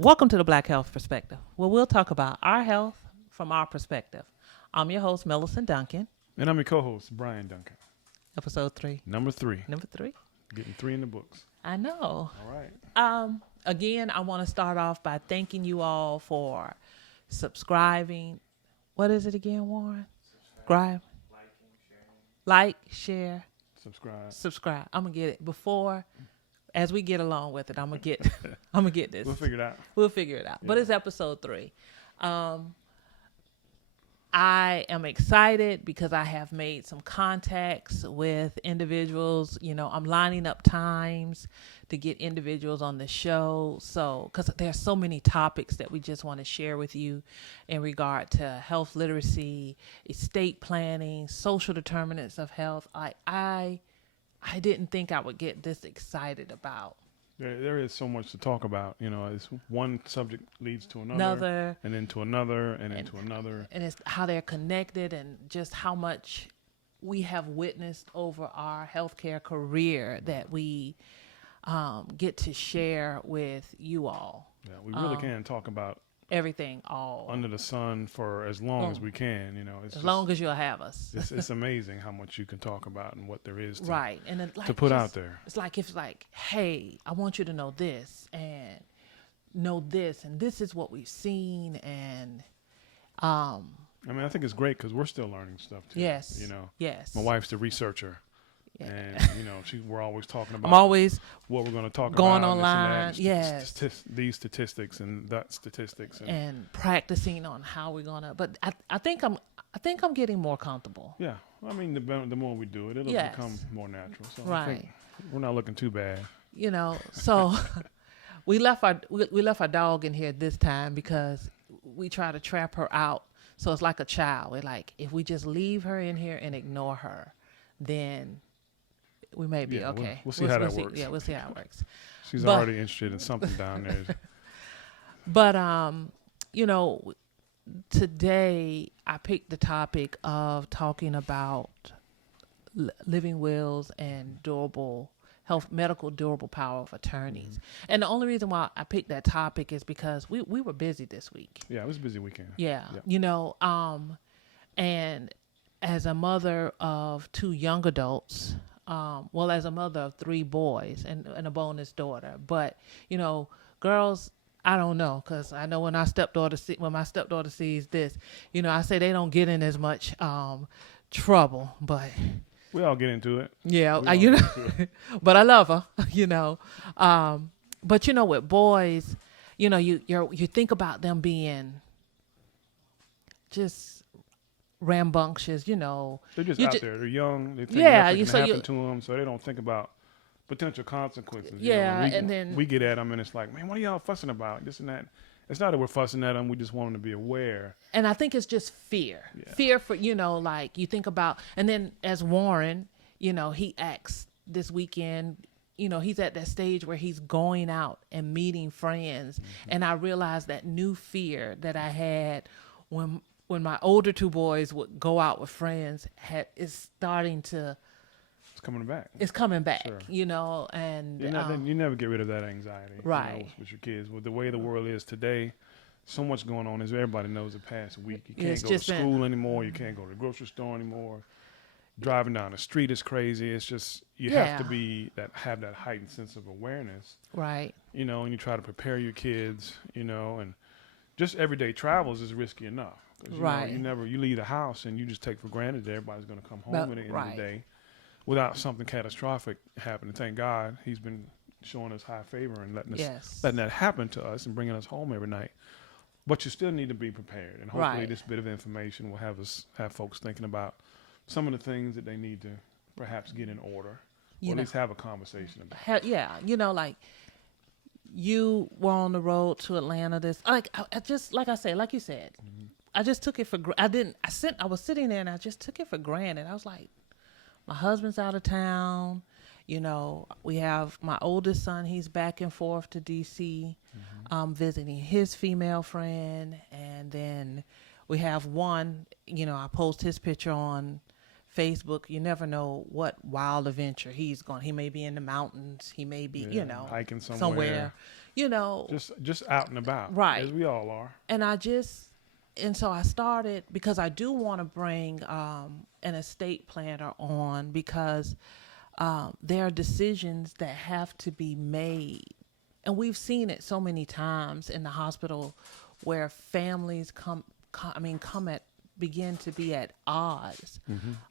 Welcome to the Black Health Perspective, where we'll talk about our health from our perspective. I'm your host, Millicent Duncan. And I'm your co-host, Brian Duncan. Episode 3. Number 3. Number 3. Getting 3 in the books. I know. All right. Again, I want to start off by thanking you all for subscribing. What is it again, Warren? Subscribe. Like, share. Subscribe. I'm going to get it before... As we get along with it, I'm gonna get this. We'll figure it out. Yeah. But it's episode 3. I am excited because I have made some contacts with individuals. You know, I'm lining up times to get individuals on the show. So, because there's so many topics that we just want to share with you in regard to health literacy, estate planning, social determinants of health. I didn't think I would get this excited about. There is so much to talk about. You know, it's one subject leads to another, and then to another, and then to another. And it's how they're connected and just how much we have witnessed over our healthcare career that we get to share with you all. Yeah, we really can talk about everything all under the sun for as long as we can. You know, it's as long as you'll have us. It's amazing how much you can talk about and what there is to, right, and then, like, to put out there. It's like hey, I want you to know this and know this, and this is what we've seen, and I mean, I think it's great because we're still learning stuff too. Yes, you know. Yes, my wife's the researcher. Yeah. And, you know, we're always talking about I'm always what we're going to talk going about. online, yes. These statistics and that statistics. And practicing on how we're going to, but I think I'm getting more comfortable. Yeah. I mean, the more we do it, it'll become more natural. So right. I think we're not looking too bad. You know, so we left our dog in here this time because we try to trap her out. So it's like a child. We're like, if we just leave her in here and ignore her, then we may be okay. We'll see how that works. Yeah, we'll see how it works. She's already interested in something down there. But, you know, today I picked the topic of talking about living wills and medical durable power of attorneys. Mm-hmm. And the only reason why I picked that topic is because we were busy this week. Yeah, it was a busy weekend. Yeah. You know, and as a mother of 2 young adults, as a mother of 3 boys and a bonus daughter, but you know, girls, I don't know, because I know when my stepdaughter sees this, you know, I say they don't get in as much trouble, but we all get into it. Yeah, you know, but I love her, you know. But you know, with boys, you know, you think about them being just rambunctious, you know. They're just out there. They're young. They think nothing can happen to them, so they don't think about potential consequences. Yeah, you know, and then we get at them, and it's like, man, what are y'all fussing about? This and that. It's not that we're fussing at them. We just want them to be aware. And I think it's just fear. Yeah. Fear for, you know, like you think about, and then as Warren, you know, he acts this weekend, you know, he's at that stage where he's going out and meeting friends. Mm-hmm. And I realized that new fear that I had when my older 2 boys would go out with friends is starting to... It's coming back. It's coming back, sure. You know, and... You never get rid of that anxiety. Right. You know, with your kids. With the way the world is today, so much going on. As everybody knows, the past week, you can't go to school anymore. You can't go to the grocery store anymore. Driving down the street is crazy. It's just, you have to have that heightened sense of awareness. Right. You know, and you try to prepare your kids, you know, and just everyday travels is risky enough. Right. You know, you leave the house and you just take for granted that everybody's going to come home at the end of the day without something catastrophic happening. Thank God he's been showing us high favor and letting that happen to us and bringing us home every night. But you still need to be prepared, and hopefully this bit of information will have folks thinking about some of the things that they need to perhaps get in order, or at least have a conversation about. Yeah, you know, like you were on the road to Atlanta. I just like you said. Mm-hmm. I just took it for I was sitting there and I just took it for granted. I was like, my husband's out of town. You know, we have my oldest son. He's back and forth to D.C. Visiting his female friend. And then we have one, you know, I post his picture on Facebook, you never know what wild adventure he's going. He may be in the mountains. He may be, hiking somewhere. Just out and about, right? As we all are. And so I started because I do want to bring an estate planner on because there are decisions that have to be made, and we've seen it so many times in the hospital where families begin to be at odds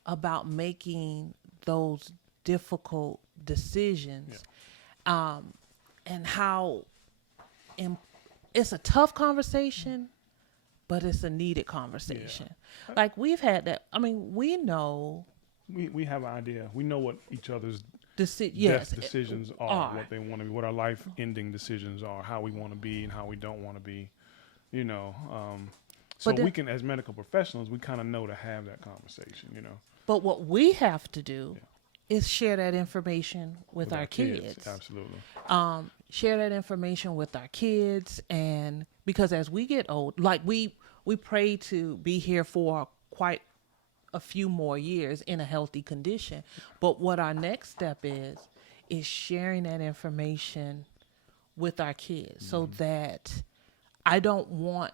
about making those difficult decisions, and how it's a tough conversation, but it's a needed conversation. Yeah. Like we've had that. I mean, we know. We have an idea. We know what each other's best decisions are, what they want to be, what our life-ending decisions are, how we want to be and how we don't want to be, So we can, as medical professionals, we kind of know to have that conversation, But what we have to do is share that information with our kids. Absolutely. Share that information with our kids, and because as we get old, like we pray to be here for quite a few more years in a healthy condition. But what our next step is sharing that information with our kids, so that I don't want,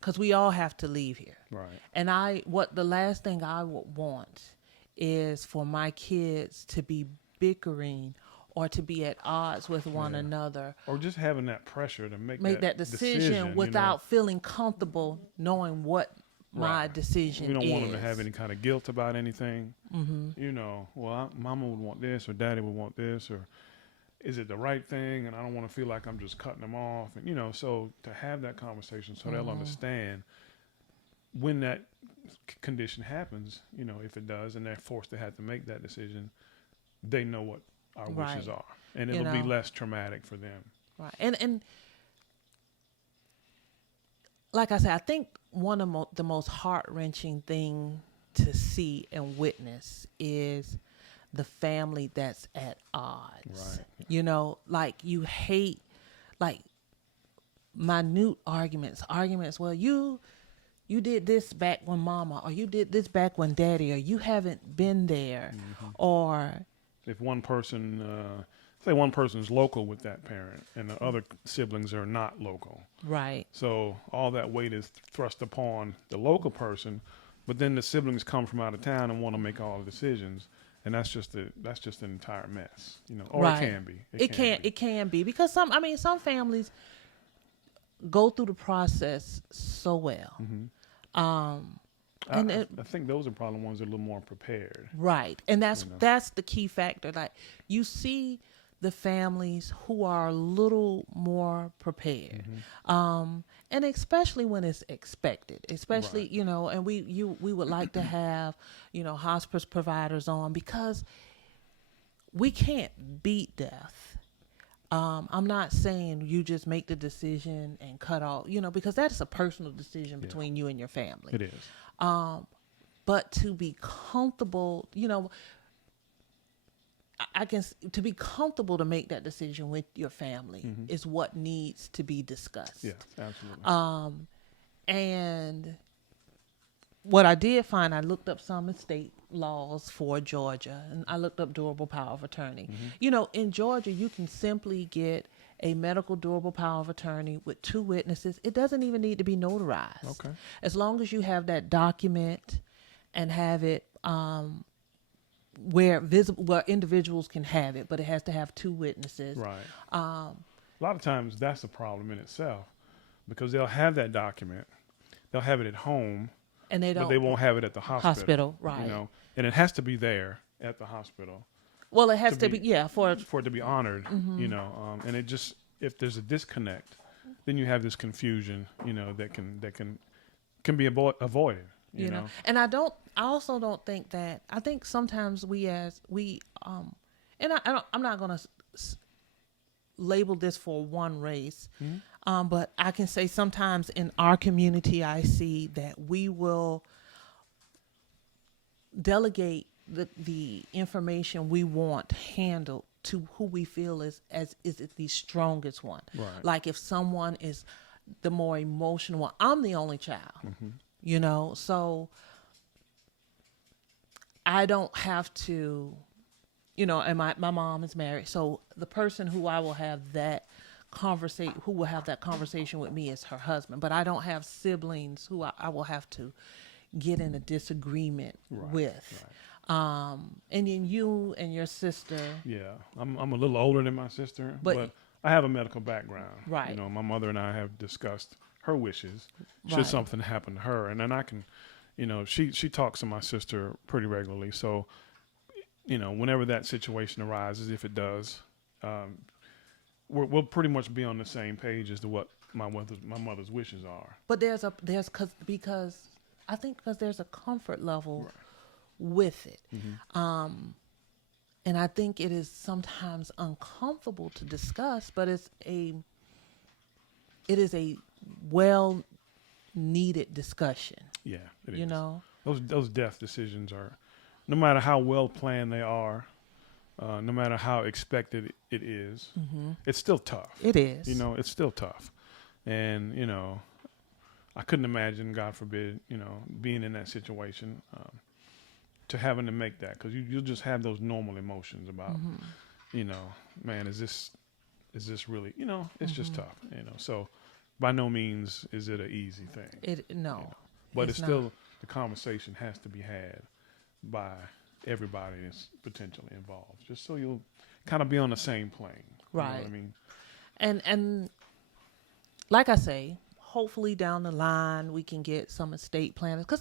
because we all have to leave here. Right. And the last thing I would want is for my kids to be bickering or to be at odds with one another. Or just having that pressure to make that decision without feeling comfortable knowing what my decision is. We don't want them to have any kind of guilt about anything. Mama would want this or daddy would want this, or is it the right thing? And I don't want to feel like I'm just cutting them off. And, so to have that conversation so they'll understand when that condition happens, if it does, and they're forced to have to make that decision, they know what our wishes are. And it'll be less traumatic for them. Right. And like I said, I think one of the most heart-wrenching thing to see and witness is the family that's at odds. Right. Like you hate, like minute arguments. Well, you did this back when mama, or you did this back when daddy, or you haven't been there, or if one person, say one person's local with that parent and the other siblings are not local. Right. So all that weight is thrust upon the local person, but then the siblings come from out of town and want to make all the decisions. And that's just an entire mess, or it can be. It can be because some families go through the process so well. I think those are probably the ones that are a little more prepared. Right. And that's the key factor. Like you see the families who are a little more prepared. And especially when it's expected, and we would like to have, hospice providers on, because we can't beat death. I'm not saying you just make the decision and cut off, because that's a personal decision between you and your family. It is. But to be comfortable, to be comfortable to make that decision with your family is what needs to be discussed. Yeah, absolutely. And what I did find, I looked up some estate laws for Georgia, and I looked up durable power of attorney. In Georgia, you can simply get a medical durable power of attorney with 2 witnesses. It doesn't even need to be notarized. Okay. As long as you have that document and have it where individuals can have it, but it has to have 2 witnesses. Right. A lot of times that's a problem in itself, because they'll have that document, they'll have it at home, and but they won't have it at the hospital. Right. And it has to be there at the hospital. Well, it has to be for it to be honored. And it just, if there's a disconnect, then you have this confusion, that can be avoided. You know? And I also don't think that, I think sometimes I'm not going to label this for one race, but I can say sometimes in our community, I see that we will delegate the information we want handled to who we feel is the strongest one. Right. Like if someone is the more emotional one, I'm the only child. So I don't have to, and my mom is married. So the person who will have that conversation with me is her husband. But I don't have siblings who I will have to get in a disagreement with. Right. And then you and your sister. Yeah, I'm a little older than my sister, but I have a medical background. Right. My mother and I have discussed her wishes should something happen to her, and then I can, she talks to my sister pretty regularly. So, whenever that situation arises, if it does, we'll pretty much be on the same page as to what my mother's wishes are. But because I think because there's a comfort level with it. Mm-hmm. And I think it is sometimes uncomfortable to discuss, but it is a well needed discussion. Yeah, it is. Those death decisions are, no matter how well planned they are, no matter how expected it is, it's still tough. It is. It's still tough. And, I couldn't imagine, God forbid, being in that situation, to having to make that, because you'll just have those normal emotions about, man, is this really, it's just tough, So by no means is it an easy thing. But it's still, the conversation has to be had by everybody that's potentially involved, just so you'll kind of be on the same plane. Right. You know what I mean? And like I say, hopefully down the line we can get some estate planners, because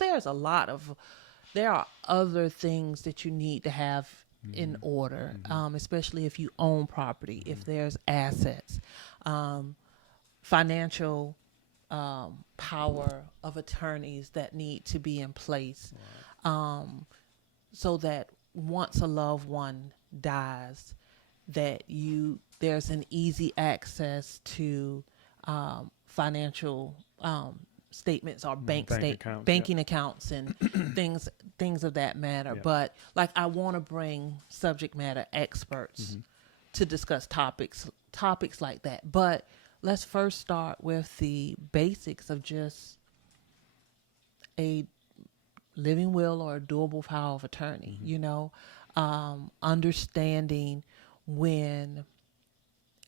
there are other things that you need to have in order, especially if you own property, if there's assets, financial power of attorneys that need to be in place, so that once a loved one dies, that there's an easy access to financial statements or banking accounts and things of that matter. Yeah. But I want to bring subject matter experts to discuss topics like that. But let's first start with the basics of just a living will or a doable power of attorney. Understanding when.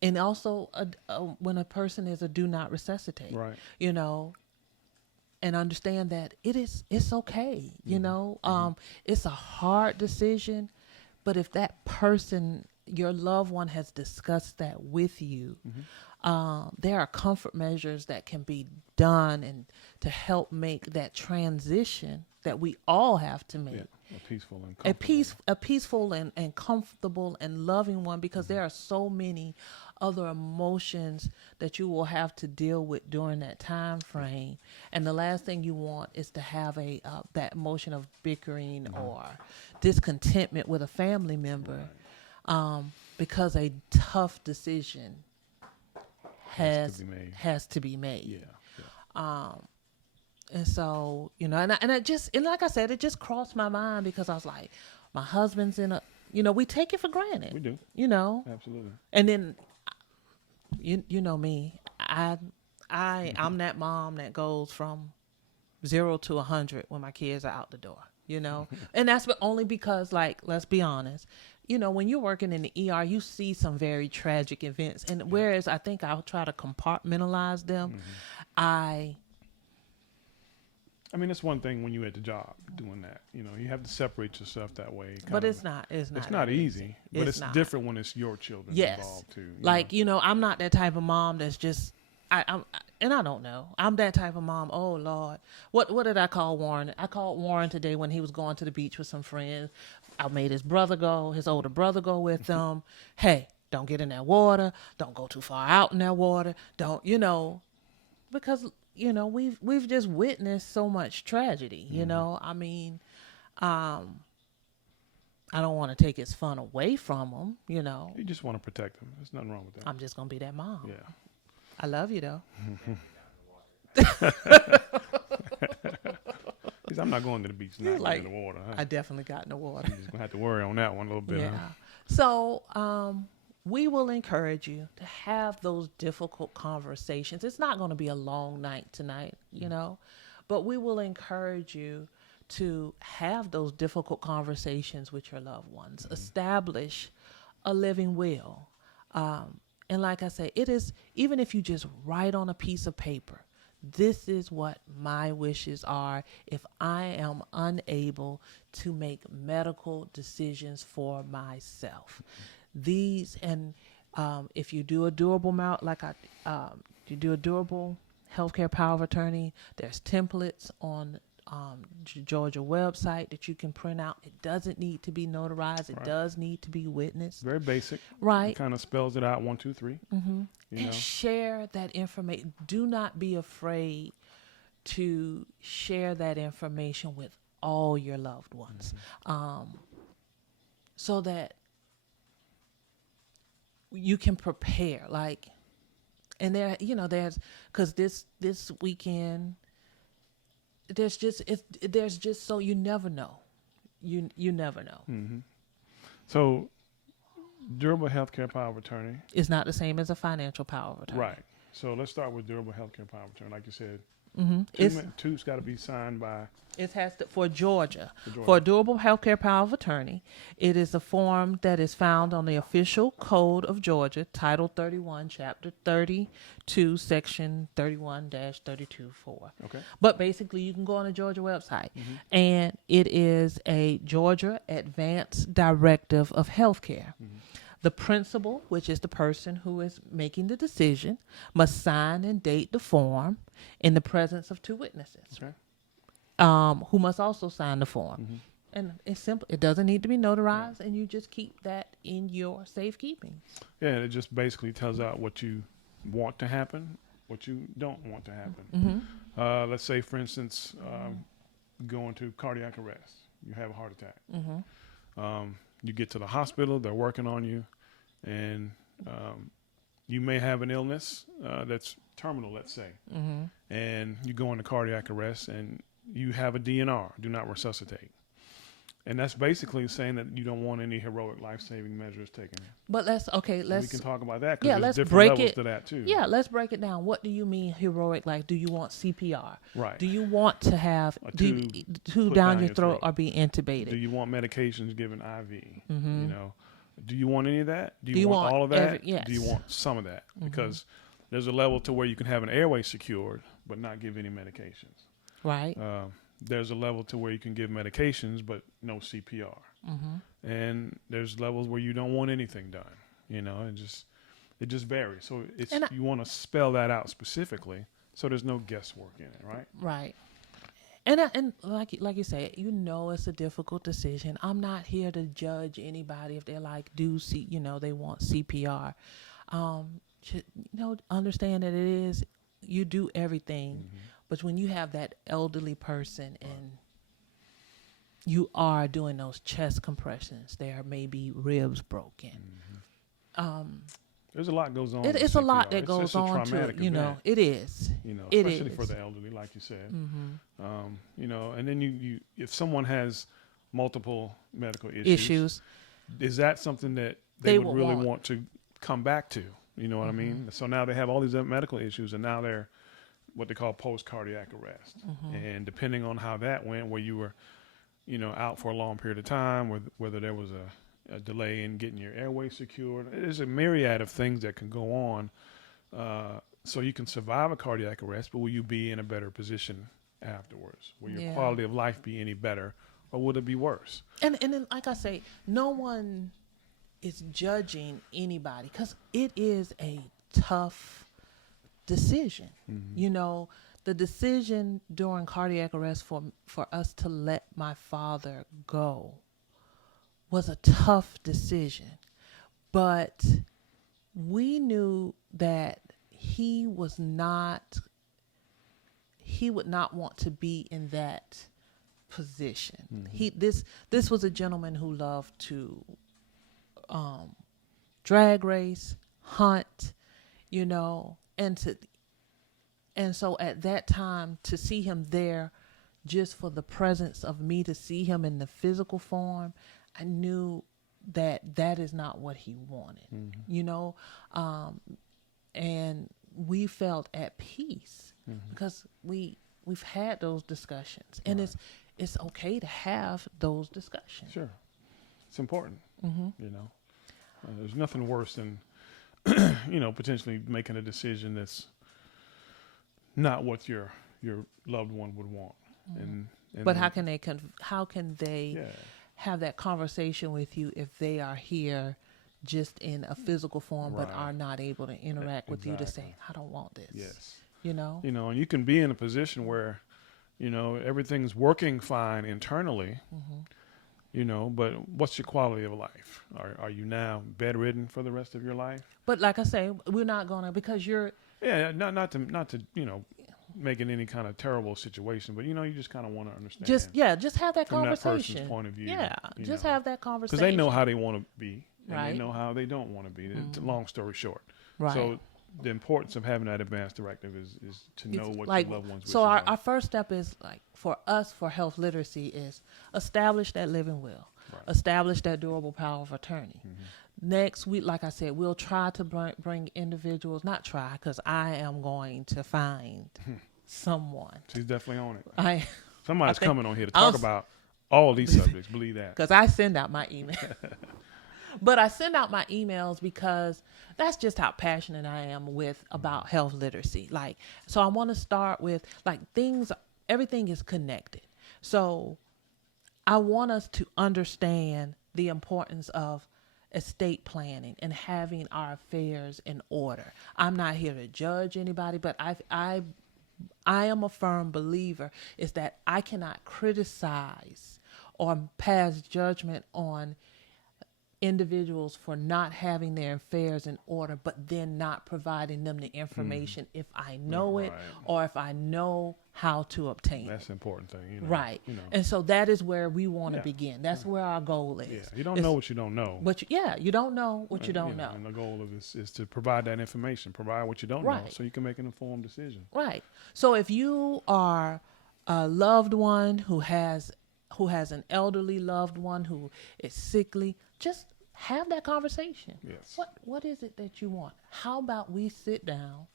And also when a person is a do not resuscitate, right? And understand that it's okay, it's a hard decision, but if that person, your loved one, has discussed that with you, there are comfort measures that can be done and to help make that transition that we all have to make. Yeah, a peaceful and comfortable and loving one, because there are so many other emotions that you will have to deal with during that time frame, and the last thing you want is to have that emotion of bickering or discontentment with a family member, because a tough decision has to be made. And so, and like I said, it just crossed my mind, because I was like, my husband's in we take it for granted. We do. Absolutely. And then, you know me, I'm that mom that goes from 0 to 100 when my kids are out the door, and that's only because, let's be honest, when you're working in the ER, you see some very tragic events. And whereas I think I'll try to compartmentalize them, I mean, it's one thing when you're at the job doing that. You have to separate yourself that way. But it's not easy. But it's different when it's your children involved too. I'm not that type of mom that's just, and I don't know. I'm that type of mom. Oh Lord, what did I call Warren? I called Warren today when he was going to the beach with some friends. I made his older brother go with them. Hey, don't get in that water. Don't go too far out in that water. Don't, because we've just witnessed so much tragedy, I mean, I don't want to take his fun away from him, You just want to protect him. There's nothing wrong with that. I'm just going to be that mom. Yeah. I love you, though. I'm not going to the beach. Not in the water. Huh? I definitely got in the water. You're just going to have to worry on that one a little bit. Yeah. Huh? So, we will encourage you to have those difficult conversations. It's not going to be a long night tonight, but we will encourage you to have those difficult conversations with your loved ones, establish a living will. And like I say, it is, even if you just write on a piece of paper, this is what my wishes are if I am unable to make medical decisions for myself. These, and if you do a durable you do a durable healthcare power of attorney, there's templates on Georgia website that you can print out. It doesn't need to be notarized. It does need to be witnessed. Very basic. Right. It kind of spells it out 1, 2, 3. And share that information. Do not be afraid to share that information with all your loved ones, so that you can prepare. Like, and there's because this weekend. There's just so you never know. You never know. Mm-hmm. So, durable healthcare power of attorney is not the same as a financial power of attorney. Right. So let's start with durable healthcare power of attorney. Like you said, two's got to be signed by. It has to for Georgia. For durable healthcare power of attorney, it is a form that is found on the official code of Georgia, Title 31, Chapter 32, Section 31-32-4. Okay. But basically, you can go on the Georgia website, and it is a Georgia Advanced Directive of Healthcare. The principal, which is the person who is making the decision, must sign and date the form in the presence of 2 witnesses. Okay. Who must also sign the form. And it's simple. It doesn't need to be notarized, and you just keep that in your safekeeping. Yeah, it just basically tells out what you want to happen, what you don't want to happen. Let's say, for instance, going to cardiac arrest. You have a heart attack. You get to the hospital. They're working on you, and you may have an illness that's terminal, let's say, and you go into cardiac arrest, and you have a DNR, do not resuscitate. And that's basically saying that you don't want any heroic life-saving measures taken. But we can talk about that, because there's different levels to that too. Yeah, let's break it down. What do you mean heroic? Like, do you want CPR? Right. Do you want to have tube down your throat or be intubated? Do you want medications given IV? Do you want any of that? Do you want all of that? Yes. Do you want some of that? Because there's a level to where you can have an airway secured but not give any medications. Right. There's a level to where you can give medications but no CPR. And there's levels where you don't want anything done. It just varies. So you want to spell that out specifically so there's no guesswork in it, right? Right. And like you say, it's a difficult decision. I'm not here to judge anybody if they're like, they want CPR. Understand that you do everything. But when you have that elderly person and you are doing those chest compressions, there may be ribs broken. There's a lot goes on. It's a lot that goes on to it. It is. Especially for the elderly, like you said. And then you if someone has multiple medical issues, is that something that they would really want to come back to? You know what I mean? So now they have all these medical issues, and now they're what they call post-cardiac arrest. And depending on how that went, where you were, out for a long period of time, whether there was a delay in getting your airway secured, there's a myriad of things that can go on. So you can survive a cardiac arrest, but will you be in a better position afterwards? Will your quality of life be any better, or would it be worse? And then, like I say, no one is judging anybody, because it is a tough decision. The decision during cardiac arrest for us to let my father go was a tough decision, but we knew that he would not want to be in that position. This was a gentleman who loved to drag race, hunt, and so at that time, to see him there just for the presence of me, to see him in the physical form, I knew that is not what he wanted, and we felt at peace because we've had those discussions, and it's okay to have those discussions. Sure. It's important. You know, there's nothing worse than, potentially making a decision that's not what your loved one would want. And but how can they have that conversation with you if they are here just in a physical form, but are not able to interact with you to say, I don't want this. Yes. And you can be in a position where, everything's working fine internally, but what's your quality of life? Are you now bedridden for the rest of your life? But like I say, we're not going to, because you're. Yeah, not to make it any kind of terrible situation, but you just kind of want to understand. Just have that from conversation. That person's point of view. Yeah, just have that conversation. Because they know how they want to be, and right. they know how they don't want to be. Long story short. Right. So the importance of having that advanced directive is to know what your loved ones. So our first step is, like, for us, for health literacy, is establish that living will, establish that durable power of attorney. Next week, like I said, we'll try to bring individuals, not try, because I am going to find someone. She's definitely on it. Somebody's coming on here to talk about all these subjects, believe that. Because I send out my email. But I send out my emails because that's just how passionate I am about health literacy. Like, so I want to start with, like, everything is connected. So I want us to understand the importance of estate planning and having our affairs in order. I'm not here to judge anybody, but I am a firm believer is that I cannot criticize or pass judgment on individuals for not having their affairs in order, but then not providing them the information if I know it or if I know how to obtain That's the important thing. Right. And so that is where we want to begin. That's where our goal is. Yeah. You don't know what you don't know. But you don't know what you don't know. And the goal of this is to provide that information, provide what you don't know so you can make an informed decision. Right. So if you are a loved one who has an elderly loved one who is sickly, just have that conversation. Yes. What is it that you want? How about we sit down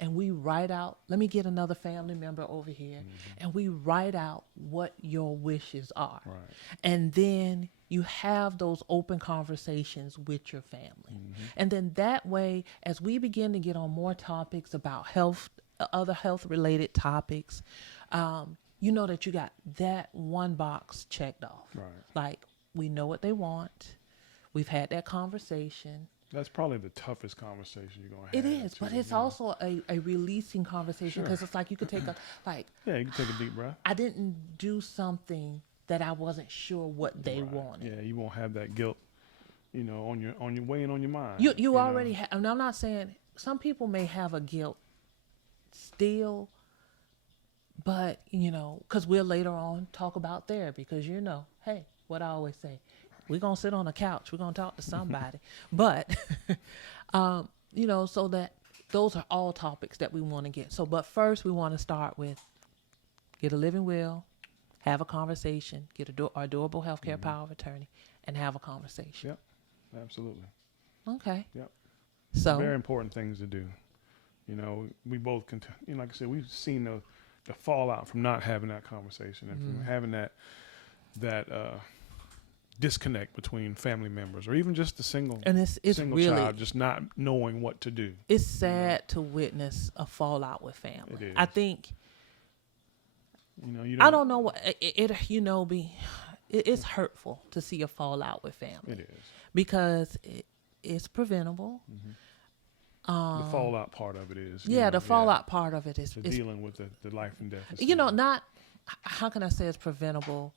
and we write out, let me get another family member over here, and we write out what your wishes are. Right. And then you have those open conversations with your family. And then that way, as we begin to get on more topics about health, other health related topics, you know that you got that one box checked off. Right. Like, we know what they want. We've had that conversation. That's probably the toughest conversation you're going to have. It is, but it's also a releasing conversation, because it's like you could take you can take a deep breath. I didn't do something that I wasn't sure what they wanted. Yeah, you won't have that guilt, on your weighing on your mind. You already have, and I'm not saying some people may have a guilt still, but because we'll later on talk about therapy, because hey, what I always say, we're going to sit on a couch, we're going to talk to somebody. But, so that those are all topics that we want to get. So, but first we want to start with get a living will, have a conversation, get a durable healthcare power of attorney, and have a conversation. Yep, absolutely. Okay. Yep. So very important things to do. We both can, like I said, we've seen the fallout from not having that conversation and from having that disconnect between family members, or even just a single really, child just not knowing what to do. It's sad to witness a fallout with family. It is. I think I don't know what it's hurtful to see a fallout with family. It is, because it's preventable. The fallout part of it is the fallout part of it is dealing with the life and death. Not how can I say it's preventable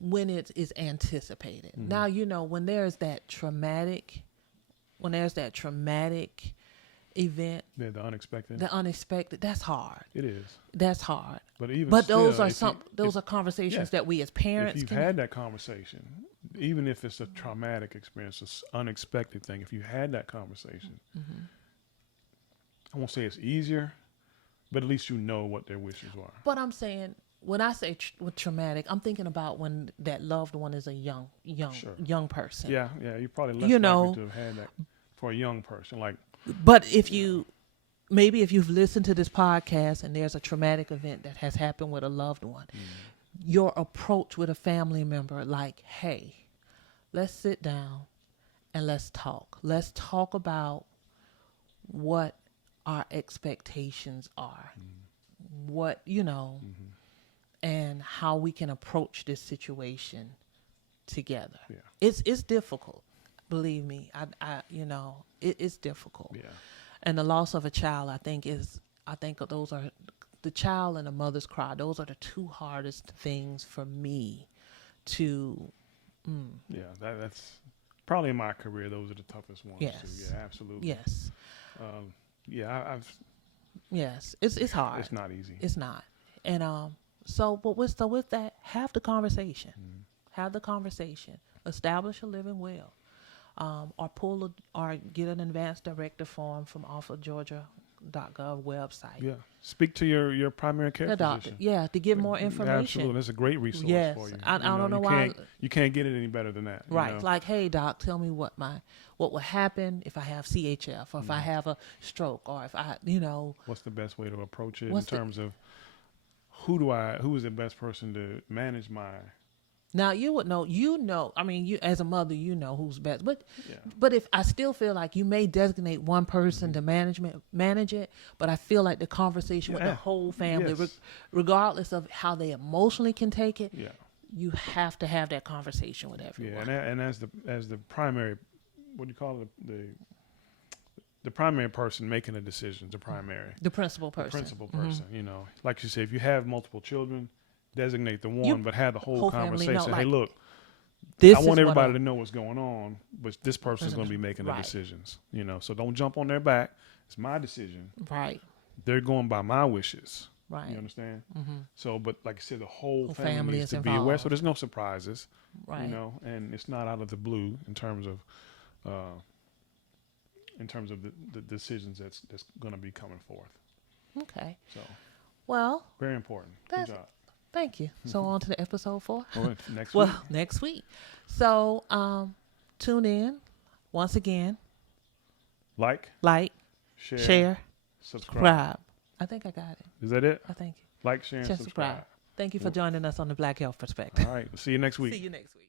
when it is anticipated. Now, when there's that traumatic event, the unexpected, that's hard. It is. That's hard. But those are conversations that we as parents if you've had that conversation, even if it's a traumatic experience, an unexpected thing, if you had that conversation, I won't say it's easier, but at least you know what their wishes are. But I'm saying, when I say with traumatic, I'm thinking about when that loved one is a young person. Yeah, you're probably less likely to have had that for a young person. But if you've listened to this podcast and there's a traumatic event that has happened with a loved one, your approach with a family member, like, hey, let's sit down and let's talk. Let's talk about what our expectations are, what, and how we can approach this situation together. Yeah. It's difficult. Believe me, it's difficult. Yeah. And the loss of a child, I think those are the child and the mother's cry. Those are the two hardest things for me to. Yeah, that's probably in my career. Those are the toughest ones. Yes. Too. Yeah, absolutely. Yes. I've. Yes, it's hard. It's not easy. It's not. And with that, have the conversation. Have the conversation. Establish a living will. Or get an advanced directive form from off of Georgia.gov website. Yeah. Speak to your primary care physician. Yeah, to get more information. Absolutely. That's a great resource for you. I don't know why. You can't get it any better than that. Right. Like, hey, doc, tell me what will happen if I have CHF or if I have a stroke or if I, What's the best way to approach it in terms of who is the best person to manage my. Now you would know, I mean, you as a mother, who's best, but if I still feel like you may designate one person to manage it, but I feel like the conversation with the whole family, regardless of how they emotionally can take it, you have to have that conversation with everyone. Yeah, and as the primary, what do you call it, the primary person making a decision, the principal person, like you say, if you have multiple children. Designate the one, but have the whole conversation. Know, like, hey, look, I want everybody to know what's going on, but this person's going to be making the decisions. So don't jump on their back. It's my decision. Right. They're going by my wishes. Right. You understand? So, but like I said, the whole family needs to be aware. So there's no surprises. Right. And it's not out of the blue in terms of the decisions that's going to be coming forth. Okay. So. Well. Very important. Good job. Thank you. So on to the episode 4. Next week. Next week. So tune in once again. Like, share, subscribe. I think I got it. Is that it? I think. Like, share, and subscribe. Thank you for joining us on the Black Health Perspective. All right. We'll see you next week. See you next week.